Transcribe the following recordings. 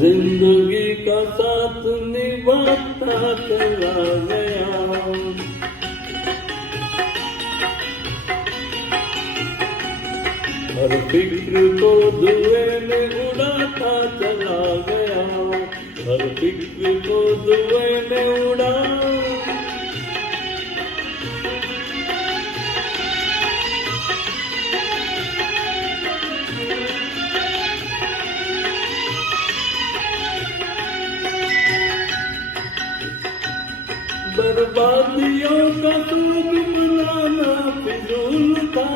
जिंदगी का साथ निभाता चला गया। हर फिक्र को धुएं में उड़ाता चला गया। हर फिक्र को धुएं में उड़ा। बर्बादियों का शोक मनाना फिजूल था।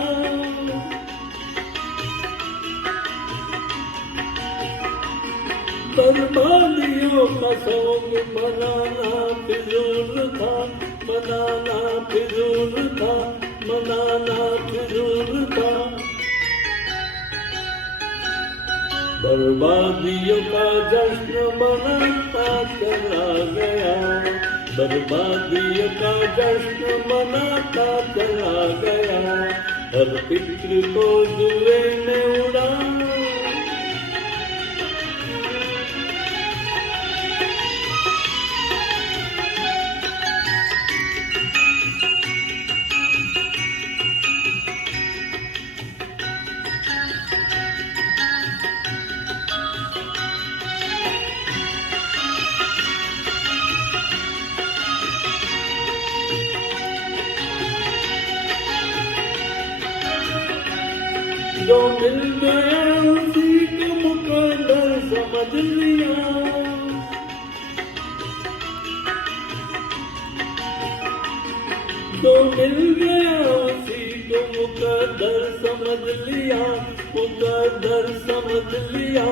बर्बादियों का शोक मनाना फिजूल था। मनाना फिजूल था। मनाना फिजूल था। बर्बादियों का जश्न मनाता चला गया। बर्बादियों का जश्न मनाता चला गया। हर फिक्र को धुएं में उड़ा। जो मिल गया उसी को मुकद्दर समझ लिया। जो मिल गया उसी को मुकद्दर समझ लिया। मुकद्दर समझ लिया।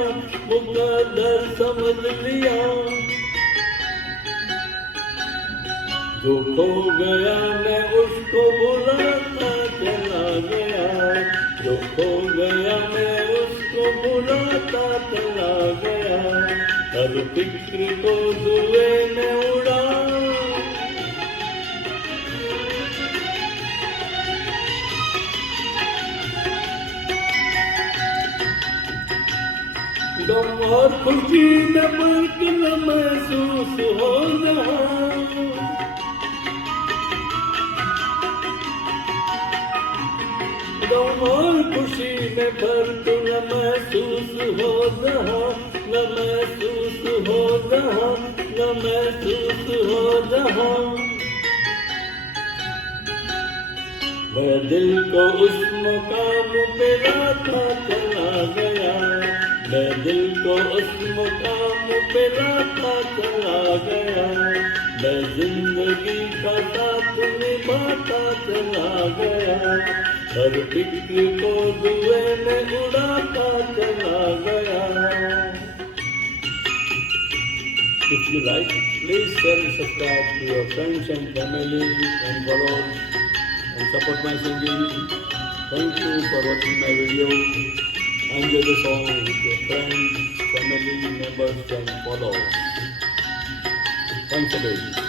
मुकद्दर समझ लिया। जो खो गया मैं उसको बुलाता चला गया। जो खो गया मैं उसको बुलाता चला गया। हर फिक्र को धुएं में उड़ा। गम और खुशी में फर्क न महसूस हो रहा। गम और खुशी में फर्क न महसूस हो रहा। न महसूस हो रहा। न महसूस हो रहा। मैं दिल को उस मुकाम पे लाता चला गया। मैं दिल को उस मुकाम पे लाता चला गया। मैं जिंदगी का साथ निभाता चला गया। हर फिक्र को धुएं में उड़ाता चला गया। If you like, please share and subscribe to your friends and family and followers and support my singing. Thank you for watching my video. Enjoy the song with your friends, family members and followers. Thanks again.